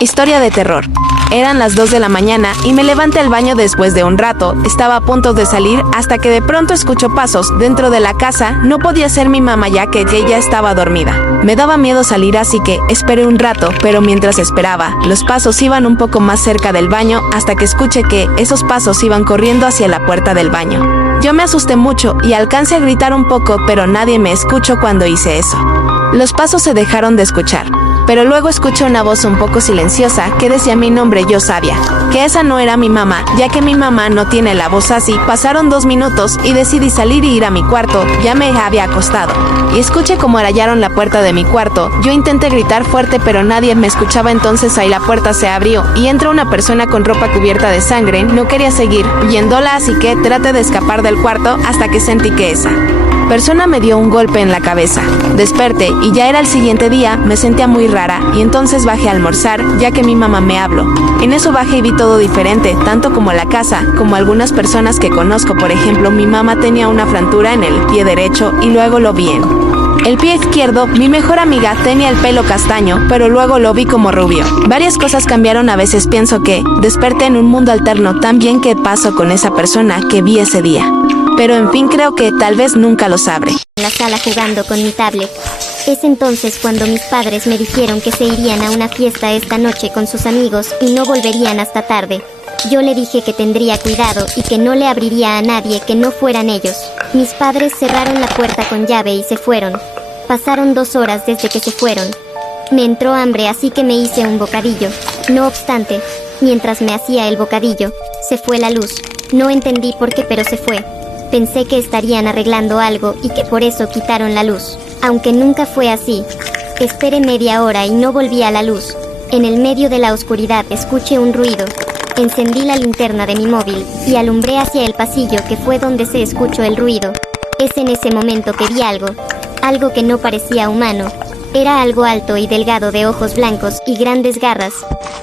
Historia de terror. Eran las 2 de la mañana y me levanté al baño después de un rato. Estaba a punto de salir hasta que de pronto escucho pasos dentro de la casa. No podía ser mi mamá ya que ella estaba dormida. Me daba miedo salir así que esperé un rato, pero mientras esperaba, los pasos iban un poco más cerca del baño hasta que escuché que esos pasos iban corriendo hacia la puerta del baño. Yo me asusté mucho y alcancé a gritar un poco, pero nadie me escuchó cuando hice eso. Los pasos se dejaron de escuchar, pero luego escuché una voz un poco silenciosa que decía mi nombre. Yo sabía que esa no era mi mamá, ya que mi mamá no tiene la voz así. Pasaron 2 minutos y decidí salir y ir a mi cuarto. Ya me había acostado y escuché cómo arallaron la puerta de mi cuarto. Yo intenté gritar fuerte, pero nadie me escuchaba. Entonces ahí la puerta se abrió y entró una persona con ropa cubierta de sangre. No quería seguir viéndola, así que traté de escapar del cuarto hasta que sentí que esa persona me dio un golpe en la cabeza. Desperté y ya era el siguiente día. Me sentía muy rara y entonces bajé a almorzar, ya que mi mamá me habló. En eso bajé y vi todo diferente, tanto como la casa, como algunas personas que conozco. Por ejemplo, mi mamá tenía una fractura en el pie derecho y luego lo vi en el pie izquierdo. Mi mejor amiga tenía el pelo castaño, pero luego lo vi como rubio. Varias cosas cambiaron. A veces pienso que desperté en un mundo alterno. También qué pasó con esa persona que vi ese día. Pero en fin, creo que tal vez nunca lo sabré. En la sala jugando con mi tablet. Es entonces cuando mis padres me dijeron que se irían a una fiesta esta noche con sus amigos y no volverían hasta tarde. Yo le dije que tendría cuidado y que no le abriría a nadie que no fueran ellos. Mis padres cerraron la puerta con llave y se fueron. Pasaron 2 horas desde que se fueron. Me entró hambre, así que me hice un bocadillo. No obstante, mientras me hacía el bocadillo, se fue la luz. No entendí por qué, pero se fue. Pensé que estarían arreglando algo y que por eso quitaron la luz. Aunque nunca fue así. Esperé media hora y no volví a la luz. En el medio de la oscuridad escuché un ruido. Encendí la linterna de mi móvil y alumbré hacia el pasillo, que fue donde se escuchó el ruido. Es en ese momento que vi algo. Algo que no parecía humano. Era algo alto y delgado, de ojos blancos y grandes garras.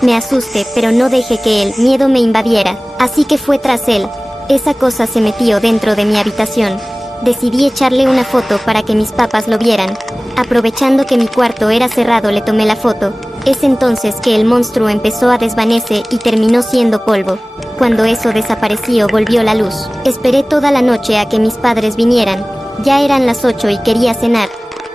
Me asusté, pero no dejé que el miedo me invadiera, así que fue tras él. Esa cosa se metió dentro de mi habitación. Decidí echarle una foto para que mis papás lo vieran. Aprovechando que mi cuarto era cerrado, le tomé la foto. Es entonces que el monstruo empezó a desvanecer y terminó siendo polvo. Cuando eso desapareció, volvió la luz. Esperé toda la noche a que mis padres vinieran. Ya eran las 8 y quería cenar.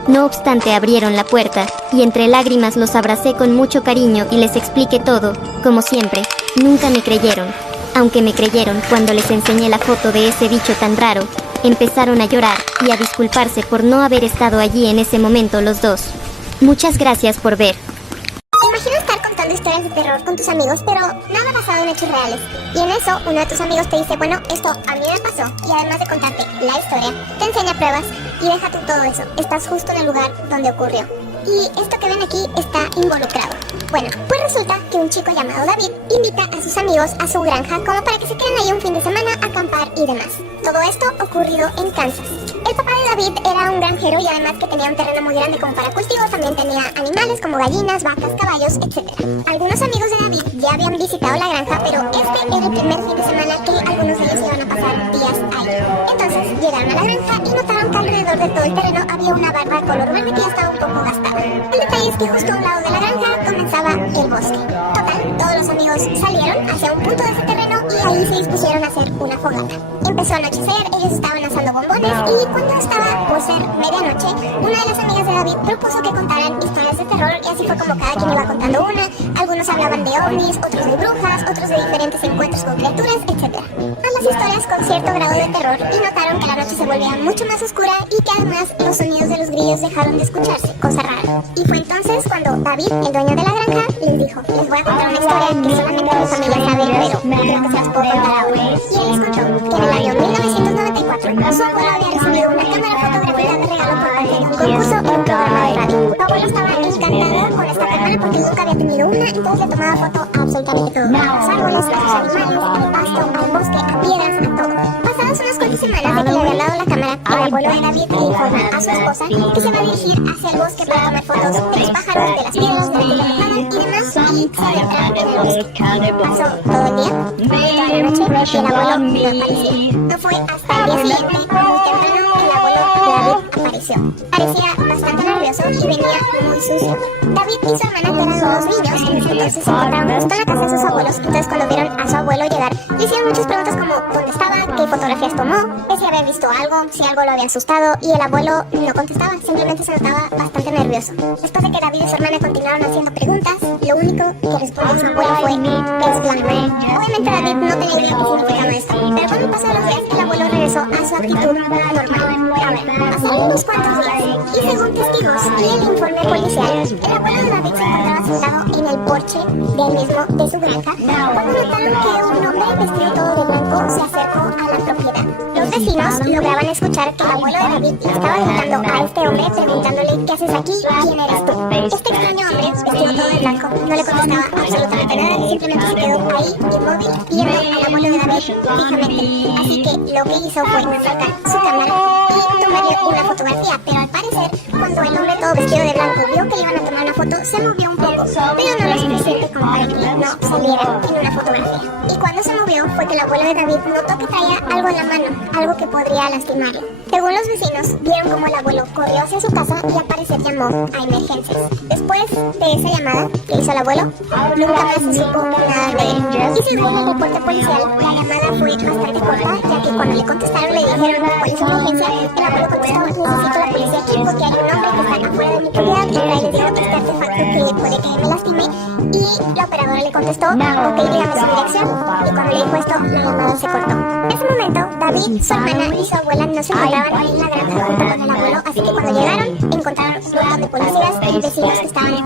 No obstante, abrieron la puerta, y entre lágrimas los abracé con mucho cariño y les expliqué todo, como siempre. Nunca me creyeron. Aunque me creyeron cuando les enseñé la foto de ese bicho tan raro. Empezaron a llorar y a disculparse por no haber estado allí en ese momento los dos. Muchas gracias por ver. Imagina estar contando historias de terror con tus amigos, pero nada basado en hechos reales. Y en eso, uno de tus amigos te dice, bueno, esto a mí me pasó. Y además de contarte la historia, te enseña pruebas y deja tú todo eso. Estás justo en el lugar donde ocurrió. Y esto que ven aquí está involucrado. Bueno, pues resulta que un chico llamado David invita a sus amigos a su granja como para que se queden ahí un fin de semana a acampar y demás. Todo esto ocurrido en Kansas. El papá de David era un granjero y además que tenía un terreno muy grande como para cultivos. También tenía animales como gallinas, vacas, caballos, etc. Algunos amigos de David ya habían visitado la granja, pero este era el primer fin de semana que algunos de ellos iban a pasar días ahí. Entonces llegaron a la granja y notaron que alrededor de todo el terreno había una barra color verde que ya estaba un poco gastada. El detalle es que justo a un lado de la granja comenzaba el bosque. Total, todos los amigos salieron hacia un punto de ese terreno y ahí se dispusieron a hacer una fogata. Empezó a anochecer, ellos estaban asando bombones y cuando estaba por ser medianoche, una de las amigas de David propuso que contaran historias de terror y así fue como cada quien iba contando una. Algunos hablaban de ovnis, otros de brujas, otros de diferentes encuentros con criaturas, etc. Ambas historias con cierto grado de terror y notaron que la noche se volvía mucho más oscura y que además los sonidos de los grillos dejaron de escucharse, cosa rara. Y fue entonces cuando David, el dueño de la granja, les dijo, les voy a contar una historia que solamente mi familia sabe, pero creo que se las puedo contar ahora. Y él les contó que en el año 1994 su abuelo había recibido una cámara fotográfica de regalo por parte de un concurso en un programa de radio. Su abuelo estaba encantado con esta cámara porque nunca había tenido una, entonces le tomaba foto a absolutamente todo. A los árboles, a los animales, al pasto, al bosque, a piedras, a todo. Pasadas unas cuantas semanas de que le habían dado la cámara, el abuelo de David le informa a su esposa que se va a dirigir hacia el bosque para tomar fotos de los pájaros, de las piedras, de la mojada y demás, y se adentra en el bosque. Pasó todo el día, toda la noche, y el abuelo no aparecía. No fue hasta el día siguiente, muy temprano, el abuelo David apareció. Parecía bastante nervioso y venía muy sucio. David y su hermana, que eran unos niños, en ese entonces se encontraban justo en la casa de sus abuelos. Entonces cuando vieron a su abuelo llegar, le hicieron muchas preguntas como dónde estaba, qué fotografías tomó, que si había visto algo, si algo lo había asustado, y el abuelo no contestaba, simplemente se notaba bastante nervioso. Después de que David y su hermana continuaron haciendo preguntas, lo único que respondió su abuelo fue es blanco. Obviamente David no tenía idea qué significaba esto, pero con el paso de los días el abuelo regresó a su actitud normal. A ver, pasaron unos cuantos días y según testigos y el informe policial, el abuelo de David se encontraba sentado en el porche del mismo de su granja cuando notaron que un hombre vestido todo de blanco se acercó a la propiedad. Los vecinos lograban escuchar que el abuelo de David le estaba gritando a este hombre preguntándole ¿qué haces aquí? ¿Quién eres tú? Este extraño hombre vestido todo de blanco no le contestaba absolutamente nada, simplemente se quedó ahí inmóvil viendo al abuelo de David fijamente. Así que lo que hizo fue sacar su cámara y tomarle una fotografía, pero al parecer cuando el hombre todo vestido de blanco vio que le iban a tomar una foto, se movió un poco, pero no lo suficiente como para que no saliera en una fotografía. Y cuando se movió fue que el abuelo de David notó que traía algo en la mano, algo que podría lastimarle. Según los vecinos, vieron como el abuelo corrió hacia su casa y al parecer llamó a emergencias. Después de esa llamada que hizo el abuelo, nunca más se supo nada de él. Y según el reporte policial, la llamada fue bastante corta, ya que cuando le contestaron le dijeron cuál es su emergencia, el abuelo contestó necesito la policía aquí porque hay un hombre que está afuera de mi propiedad y trae este artefacto que puede que me lastime. Y la operadora le contestó ok, dígame su dirección, y cuando le dijo esto, la llamada se cortó. En ese momento, David, su hermana y su abuela no se encontraban en la granja junto con el abuelo, así que cuando llegaron, encontraron un montón de policías y vecinos que estaban ahí.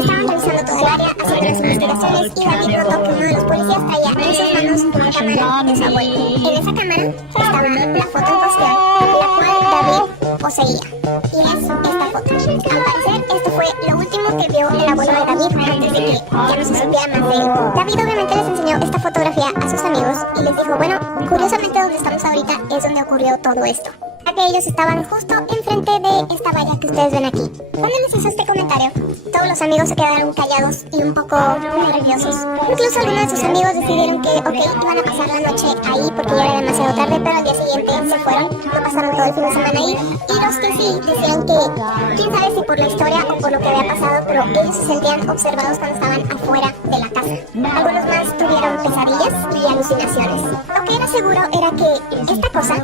Estaban revisando todo el área, haciendo las investigaciones, y David notó que uno de los policías traía en sus manos una cámara de su abuelo. En esa cámara estaba la foto en cuestión, la cual David poseía. Y es esta foto. Al parecer, esto fue lo último que vio el abuelo de David antes de que ya no se supiera más de él. David obviamente les enseñó esta fotografía a sus amigos y les dijo, bueno, curiosamente donde estamos ahorita es donde ocurrió todo esto, ya que ellos estaban justo enfrente de esta valla que ustedes ven aquí. Cuando les hizo este comentario, todos los amigos se quedaron callados y un poco nerviosos. Incluso algunos de sus amigos decidieron que, ok, iban a pasar la noche ahí porque ya era demasiado tarde, pero al día siguiente se fueron, no pasaron todo el fin de semana ahí. Y los que sí decían que, quién sabe si por la historia o por lo que había pasado, pero ellos se sentían observados cuando estaban afuera de la casa. Algunos más tuvieron pesadillas y alucinaciones. Lo que era seguro era que esta cosa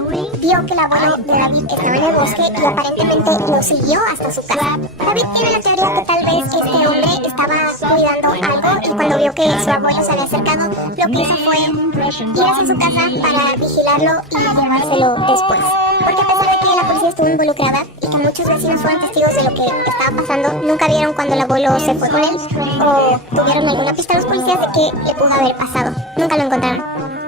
vio que el abuelo de David estaba en el bosque y aparentemente lo siguió hasta su casa. David tiene la teoría que tal vez este hombre estaba cuidando algo y cuando vio que su abuelo se había acercado, lo que hizo fue ir hacia su casa para vigilarlo y llevárselo después. Porque a pesar de que la policía estuvo involucrada y que muchos vecinos fueron testigos de lo que estaba pasando, nunca vieron cuando el abuelo se fue con él o tuvieron alguna pista a los policías de que le pudo haber pasado. Nunca lo encontraron.